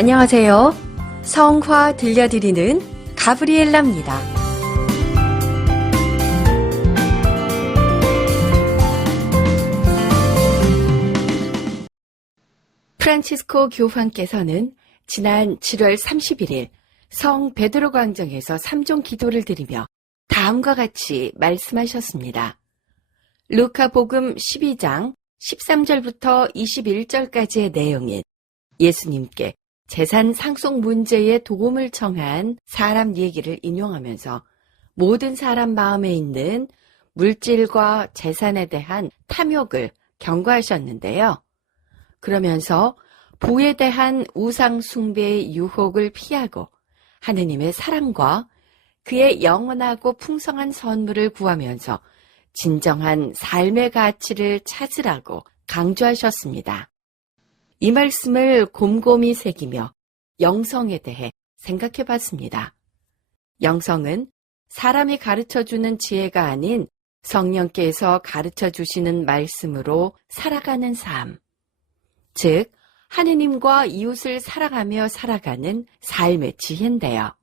안녕하세요. 성화 들려드리는 가브리엘라입니다. 프란치스코 교황께서는 지난 7월 31일 성 베드로 광장에서 3종 기도를 드리며 다음과 같이 말씀하셨습니다. 루카복음 12장 13절부터 21절까지의 내용인 예수님께 재산 상속 문제에 도움을 청한 사람 얘기를 인용하면서 모든 사람 마음에 있는 물질과 재산에 대한 탐욕을 경고하셨는데요. 그러면서 부에 대한 우상 숭배의 유혹을 피하고 하느님의 사랑과 그의 영원하고 풍성한 선물을 구하면서 진정한 삶의 가치를 찾으라고 강조하셨습니다. 이 말씀을 곰곰이 새기며 영성에 대해 생각해 봤습니다. 영성은 사람이 가르쳐주는 지혜가 아닌 성령께서 가르쳐 주시는 말씀으로 살아가는 삶, 즉 하느님과 이웃을 사랑하며 살아가는 삶의 지혜인데요.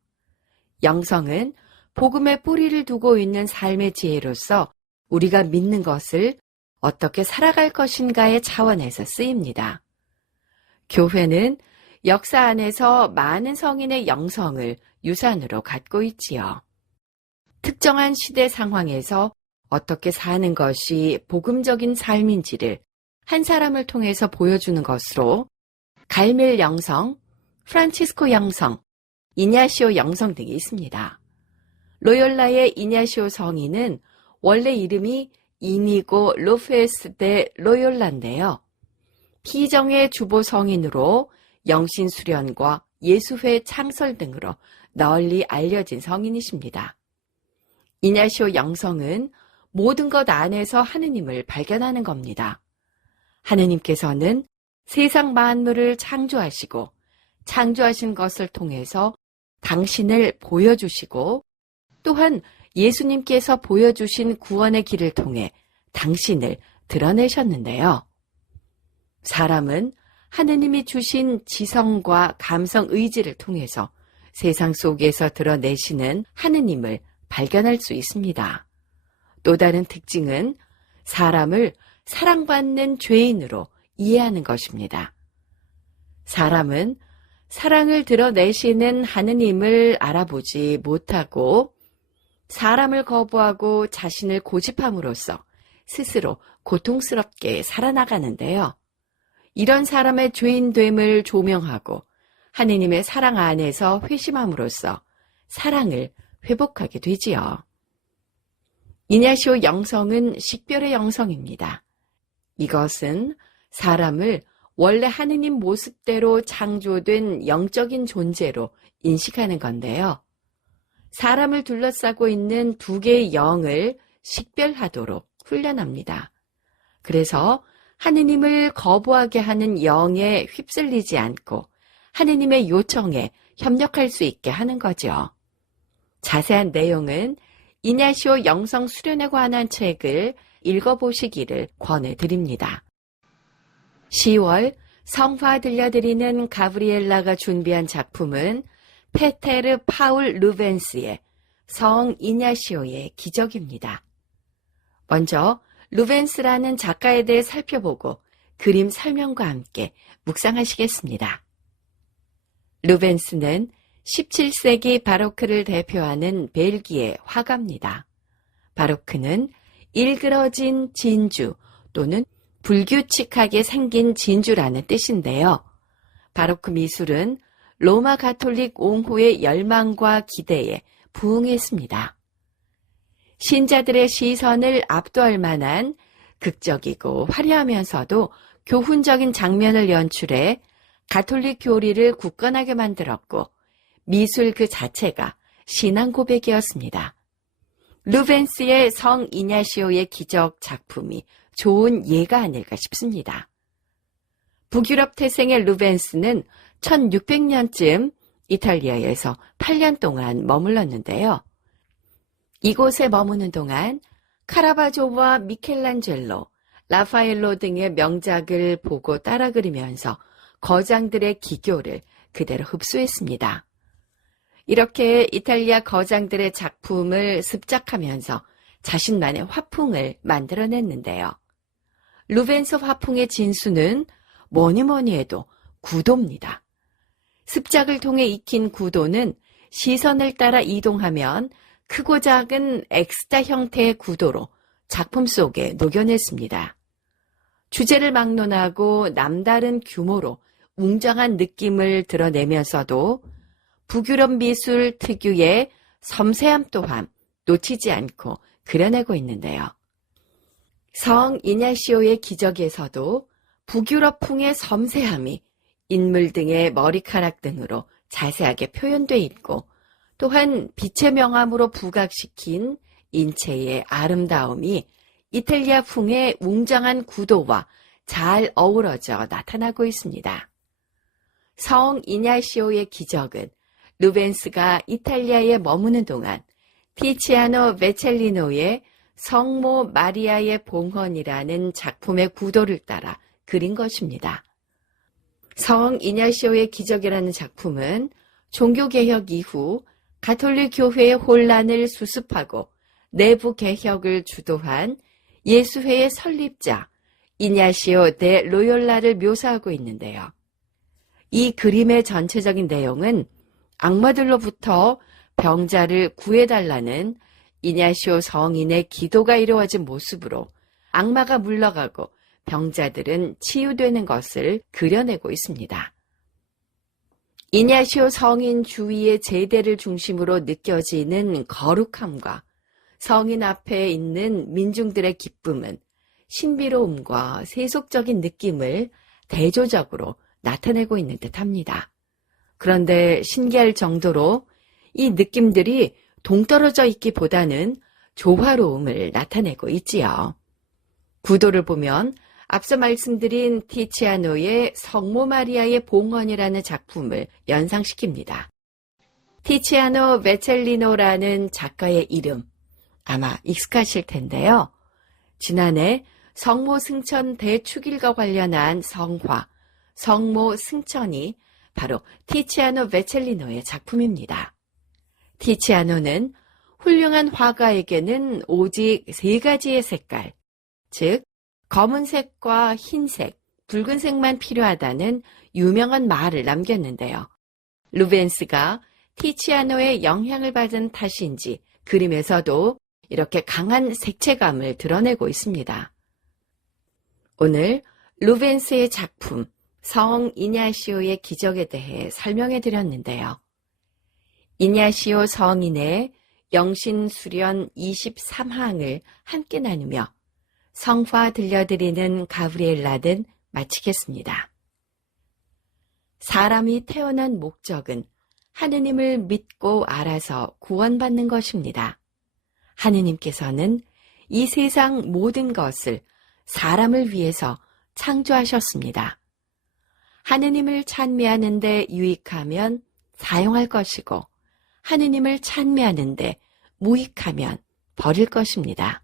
영성은 복음의 뿌리를 두고 있는 삶의 지혜로서 우리가 믿는 것을 어떻게 살아갈 것인가의 차원에서 쓰입니다. 교회는 역사 안에서 많은 성인의 영성을 유산으로 갖고 있지요. 특정한 시대 상황에서 어떻게 사는 것이 복음적인 삶인지를 한 사람을 통해서 보여주는 것으로 갈멜 영성, 프란치스코 영성, 이냐시오 영성 등이 있습니다. 로욜라의 이냐시오 성인은 원래 이름이 이니고 로페스 데 로욜라인데요. 피정의 주보 성인으로 영신 수련과 예수회 창설 등으로 널리 알려진 성인이십니다. 이냐시오 영성은 모든 것 안에서 하느님을 발견하는 겁니다. 하느님께서는 세상 만물을 창조하시고 창조하신 것을 통해서 당신을 보여주시고 또한 예수님께서 보여주신 구원의 길을 통해 당신을 드러내셨는데요. 사람은 하느님이 주신 지성과 감성 의지를 통해서 세상 속에서 드러내시는 하느님을 발견할 수 있습니다. 또 다른 특징은 사람을 사랑받는 죄인으로 이해하는 것입니다. 사람은 사랑을 드러내시는 하느님을 알아보지 못하고 사람을 거부하고 자신을 고집함으로써 스스로 고통스럽게 살아나가는데요. 이런 사람의 죄인됨을 조명하고 하느님의 사랑 안에서 회심함으로써 사랑을 회복하게 되지요. 이냐시오 영성은 식별의 영성입니다. 이것은 사람을 원래 하느님 모습대로 창조된 영적인 존재로 인식하는 건데요. 사람을 둘러싸고 있는 두 개의 영을 식별하도록 훈련합니다. 그래서 하느님을 거부하게 하는 영에 휩쓸리지 않고 하느님의 요청에 협력할 수 있게 하는 거죠. 자세한 내용은 이냐시오 영성 수련에 관한 책을 읽어보시기를 권해드립니다. 10월 성화 들려드리는 가브리엘라가 준비한 작품은 페테르 파울 루벤스의 성 이냐시오의 기적입니다. 먼저 루벤스라는 작가에 대해 살펴보고 그림 설명과 함께 묵상하시겠습니다. 루벤스는 17세기 바로크를 대표하는 벨기에 화가입니다. 바로크는 일그러진 진주 또는 불규칙하게 생긴 진주라는 뜻인데요. 바로크 미술은 로마 가톨릭 옹호의 열망과 기대에 부응했습니다. 신자들의 시선을 압도할 만한 극적이고 화려하면서도 교훈적인 장면을 연출해 가톨릭 교리를 굳건하게 만들었고 미술 그 자체가 신앙 고백이었습니다. 루벤스의 성 이냐시오의 기적 작품이 좋은 예가 아닐까 싶습니다. 북유럽 태생의 루벤스는 1600년쯤 이탈리아에서 8년 동안 머물렀는데요. 이곳에 머무는 동안 카라바조와 미켈란젤로, 라파엘로 등의 명작을 보고 따라 그리면서 거장들의 기교를 그대로 흡수했습니다. 이렇게 이탈리아 거장들의 작품을 습작하면서 자신만의 화풍을 만들어냈는데요. 루벤스 화풍의 진수는 뭐니 해도 구도입니다. 습작을 통해 익힌 구도는 시선을 따라 이동하면 크고 작은 X자 형태의 구도로 작품 속에 녹여냈습니다. 주제를 막론하고 남다른 규모로 웅장한 느낌을 드러내면서도 북유럽 미술 특유의 섬세함 또한 놓치지 않고 그려내고 있는데요. 성 이냐시오의 기적에서도 북유럽풍의 섬세함이 인물 등의 머리카락 등으로 자세하게 표현돼 있고, 또한 빛의 명암으로 부각시킨 인체의 아름다움이 이탈리아풍의 웅장한 구도와 잘 어우러져 나타나고 있습니다. 성 이냐시오의 기적은 루벤스가 이탈리아에 머무는 동안 티치아노 베첼리노의 성모 마리아의 봉헌이라는 작품의 구도를 따라 그린 것입니다. 성 이냐시오의 기적이라는 작품은 종교개혁 이후 가톨릭 교회의 혼란을 수습하고 내부 개혁을 주도한 예수회의 설립자 이냐시오 데 로욜라를 묘사하고 있는데요. 이 그림의 전체적인 내용은 악마들로부터 병자를 구해달라는 이냐시오 성인의 기도가 이루어진 모습으로 악마가 물러가고 병자들은 치유되는 것을 그려내고 있습니다. 이냐시오 성인 주위의 제대를 중심으로 느껴지는 거룩함과 성인 앞에 있는 민중들의 기쁨은 신비로움과 세속적인 느낌을 대조적으로 나타내고 있는 듯합니다. 그런데 신기할 정도로 이 느낌들이 동떨어져 있기보다는 조화로움을 나타내고 있지요. 구도를 보면 앞서 말씀드린 티치아노의 성모 마리아의 봉헌이라는 작품을 연상시킵니다. 티치아노 베첼리노라는 작가의 이름 아마 익숙하실 텐데요. 지난해 성모 승천 대축일과 관련한 성화, 성모 승천이 바로 티치아노 베첼리노의 작품입니다. 티치아노는 훌륭한 화가에게는 오직 3가지의 색깔, 즉 검은색과 흰색, 붉은색만 필요하다는 유명한 말을 남겼는데요. 루벤스가 티치아노의 영향을 받은 탓인지 그림에서도 이렇게 강한 색채감을 드러내고 있습니다. 오늘 루벤스의 작품 성 이냐시오의 기적에 대해 설명해 드렸는데요. 이냐시오 성인의 영신수련 23항을 함께 나누며 성화 들려드리는 가브리엘라든 마치겠습니다. 사람이 태어난 목적은 하느님을 믿고 알아서 구원받는 것입니다. 하느님께서는 이 세상 모든 것을 사람을 위해서 창조하셨습니다. 하느님을 찬미하는 데 유익하면 사용할 것이고 하느님을 찬미하는 데 무익하면 버릴 것입니다.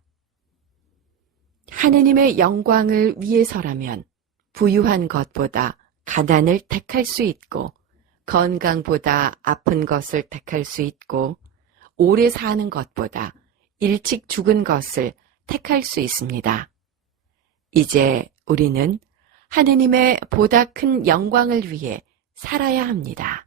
하느님의 영광을 위해서라면 부유한 것보다 가난을 택할 수 있고 건강보다 아픈 것을 택할 수 있고 오래 사는 것보다 일찍 죽은 것을 택할 수 있습니다. 이제 우리는 하느님의 보다 큰 영광을 위해 살아야 합니다.